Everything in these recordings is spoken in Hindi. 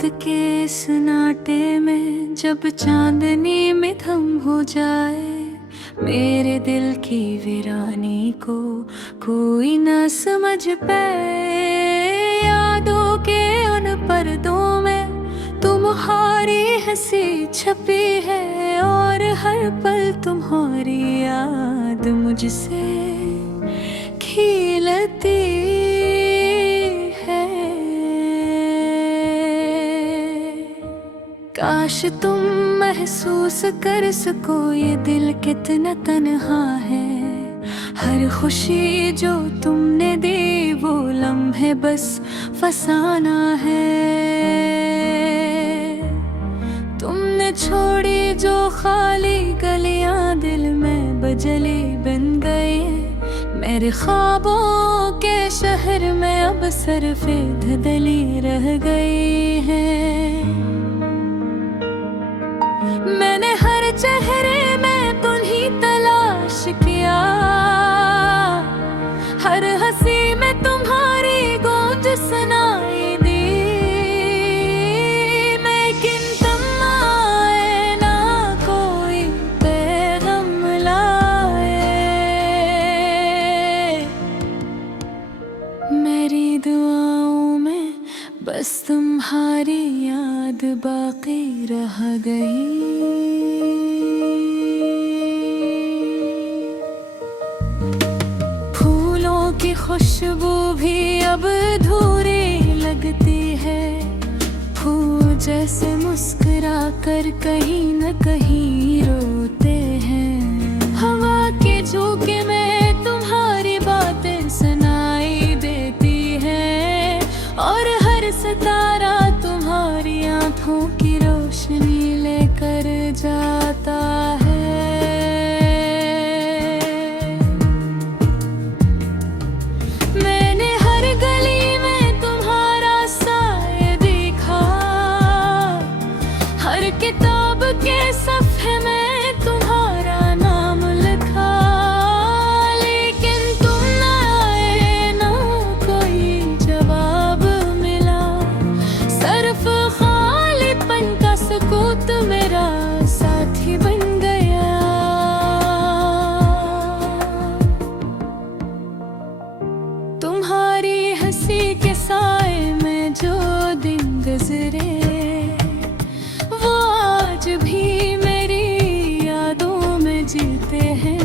रात के सन्नाटे में जब चांदनी में थम हो जाए, मेरे दिल की वीरानी को कोई न समझ पाए। यादों के उन पर्दों में तुम्हारी हंसी छपी है, और हर पल तुम्हारी याद मुझसे खिलती है। काश तुम महसूस कर सको ये दिल कितना तन्हा है। हर खुशी जो तुमने दी वो लम्हे बस फसाना है। तुमने छोड़ी जो खाली गलियां दिल में बजली बन गई। मेरे ख्वाबों के शहर में अब सरफे धदली रह गई है। मैंने हर चेहरे में तुम्हीं तलाश किया, हर हंसी में तुम्हारी गूंज सुनाई दी। लेकिन तुम आए ना, कोई पैगाम लाए। मेरी दुआओं में बस तुम्हारी याद बाकी रह गई। फूलों की खुशबू भी अब अधूरी लगती है। फूल जैसे मुस्कुरा कर कहीं न कहीं रोते हैं। हवा के झोंके में तुम्हारी बातें सुनाई देती है, और हर सितारा तुम्हारी आंखों की रोशनी लेकर जाता है। मैंने हर गली में तुम्हारा साया देखा, हर किताब के सफ़े में तुम्हारा नाम लिखा। लेकिन तुम न आए, ना कोई जवाब मिला। सिर्फ खालीपन का सुकूत मेरा साथी बन गया। तुम्हारी हंसी के साए में जो दिन गुजरे, वो आज भी मेरी यादों में जीते हैं।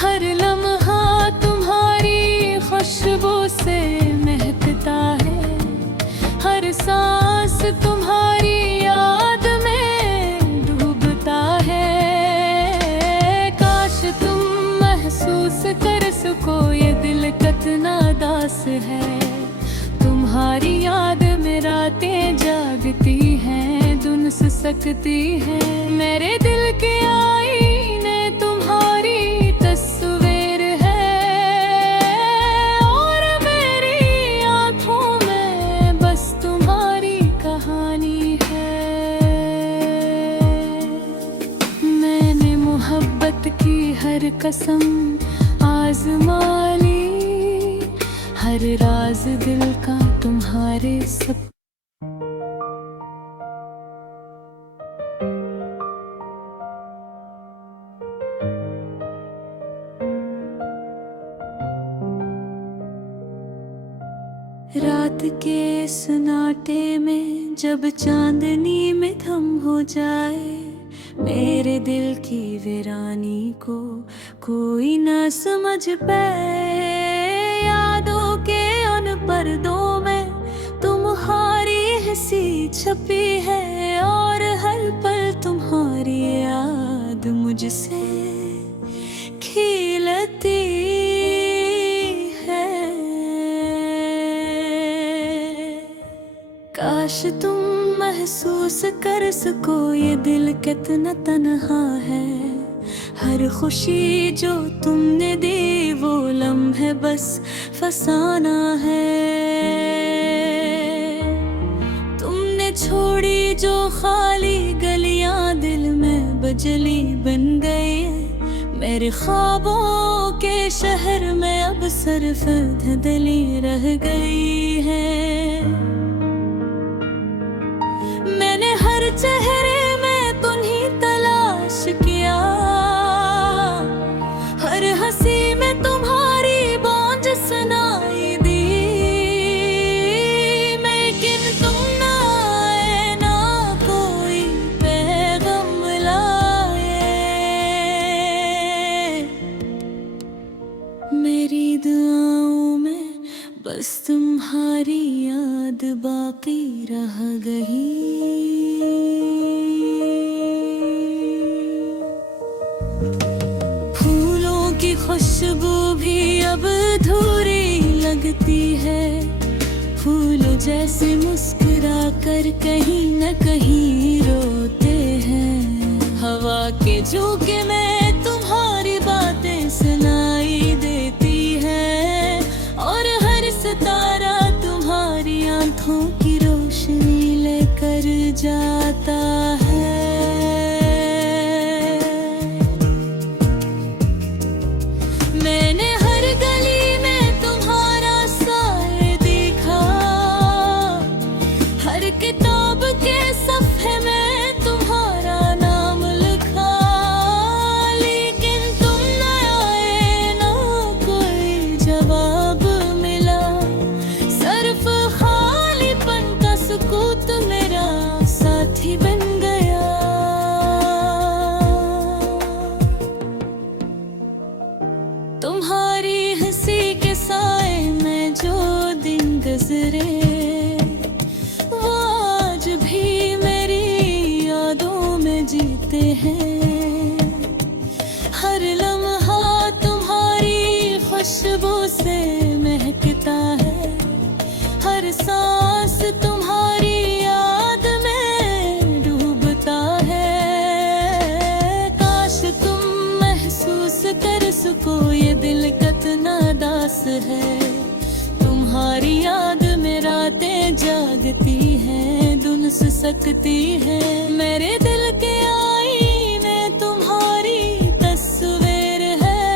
हर लम्हा तुम्हारी खुशबू से महकता है, हर सांस तुम्हारी याद में डूबता है। काश तुम महसूस कर सको ये दिल कितना दास है। तुम्हारी याद में रातें जागती हैं, धुन सिसकती है। मेरे दिल के आईने तुम्हारी तस्वीर है, और मेरी आंखों में बस तुम्हारी कहानी है। मैंने मोहब्बत की हर कसम आज़मा ली, हर राज दिल का तुम्हारे सब। रात के सन्नाटे में जब चांदनी में थम हो जाए, मेरे दिल की वीरानी को कोई न समझ पाए। यादों के उन पर्दों में तुम्हारी हंसी छपी है, और हर पल तुम्हारी याद मुझसे खिलती है। काश तुम महसूस कर सको ये दिल कितना तन्हा है। हर खुशी जो तुमने दी वो लम्हे बस फसाना है। तुमने छोड़ी जो खाली गलियां दिल में बजली बन गई। मेरे ख्वाबों के शहर में अब सिर्फ धुंधली रह गई है। चेहरे में तुम्हीं तलाश किया, हर हंसी में तुम्हारी बांझ सुनाई दी, लेकिन तुम ना आए, ना कोई पैगाम लाए। मेरी दुआओं में बस तुम्हारी याद बाकी रह गई। फूलों की खुशबू भी अब अधूरी लगती है, फूलों जैसे मुस्कुरा कर कहीं न कहीं रोते हैं। हवा के झोंके में तुम्हारी बातें सुनाई देती है, और हर सितारा तुम्हारी आंखों की रोशनी लेकर जाता है। मैंने हर गली में तुम्हारा साए देखा, हर किताब के सफ़े में तुम्हारा नाम लिखा, लेकिन तुम न आए, ना कोई जवाब मिला। सिर्फ खालीपन का सुकूत मेरा साथी बन गया। तुम्हारी हंसी के साए में जो दिन गुजरे, वो आज भी मेरी यादों में जीते हैं। हर लम्हा तुम्हारी खुशबू से महकता है, हर सांस तुम्हारी याद में डूबता है। काश तुम महसूस कर सको ये दिल कितना दास है, तुम्हारी याद में रातें जागती हैं, धुन सकती है। मेरे दिल के आईने तुम्हारी तस्वीर है,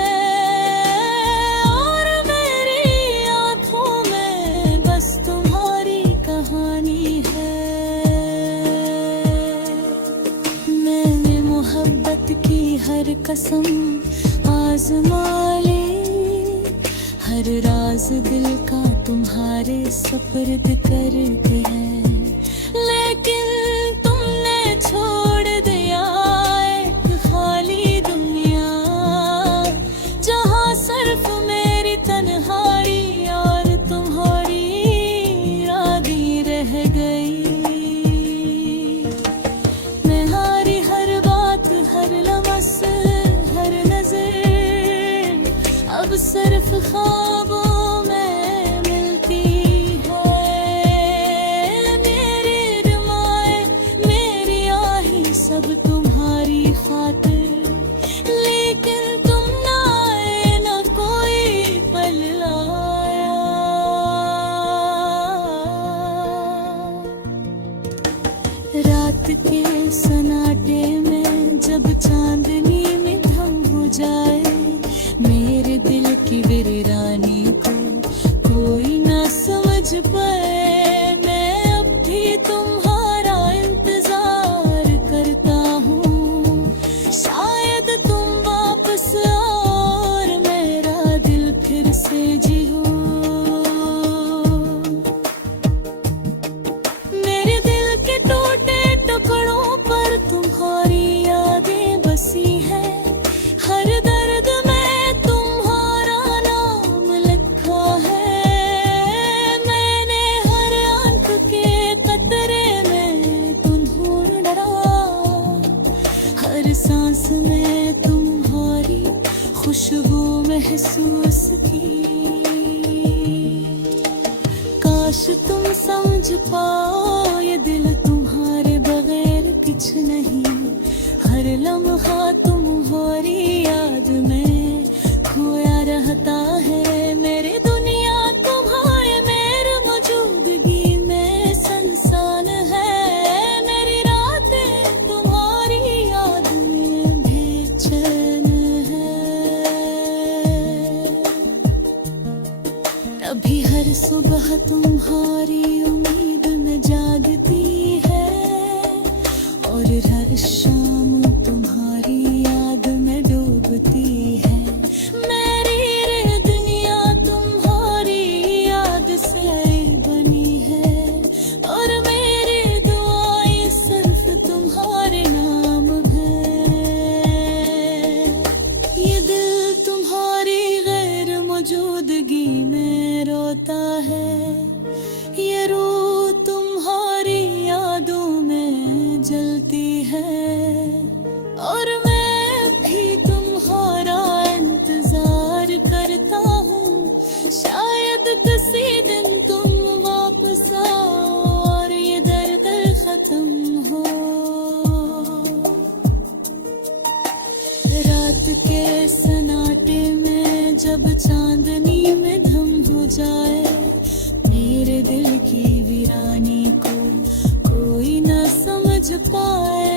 और मेरी आंखों में बस तुम्हारी कहानी है। मैंने मोहब्बत की हर कसम आज़मा ली, हर राज दिल का तुम्हारे सपर्द करके है, लेकिन तुमने छोड़ दिया एक खाली दुनिया, जहाँ सिर्फ मेरी तन्हाई और तुम्हारी यादें रह गई। मैं हारी हर बात, हर लम्स, हर नजर अब सिर्फ ख्वाबों में मिलती है। मेरे रमाए, मेरी आही सब तुम्हारी खातिर, लेकिन तुम ना आए, ना कोई पल आया। रात के सन्नाटे में जब चांदनी में धम हो जाए, मेरे दिल की वीरानी को कोई ना समझ पाए। मैं अब भी तुम्हारा इंतजार करता हूँ, शायद तुम वापस आओ और मेरा दिल फिर से जी हो। मेरे दिल के टूटे टुकड़ों पर तुम्हारी यादें बसी हैं, हर दर्द में तुम्हारा नाम लिखा है। मैंने हर आंख के कतरे में तुम्हें डरा, हर सांस में तुम्हारी खुशबू महसूस की। काश तुम समझ पाओ ये दिल तुम्हारे बगैर कुछ नहीं, हर लम्हा तुम्हारी याद में खोया रहता है। मेरे दुनिया तुम्हारे मेरे मौजूदगी में संसान है, मेरी रातें तुम्हारी याद में बेचैन है। तभी हर सुबह तुम्हारी उम्मीद में जागती है, के सन्नाटे में जब चांदनी में धम हो जाए, मेरे दिल की वीरानी को कोई न समझ पाए।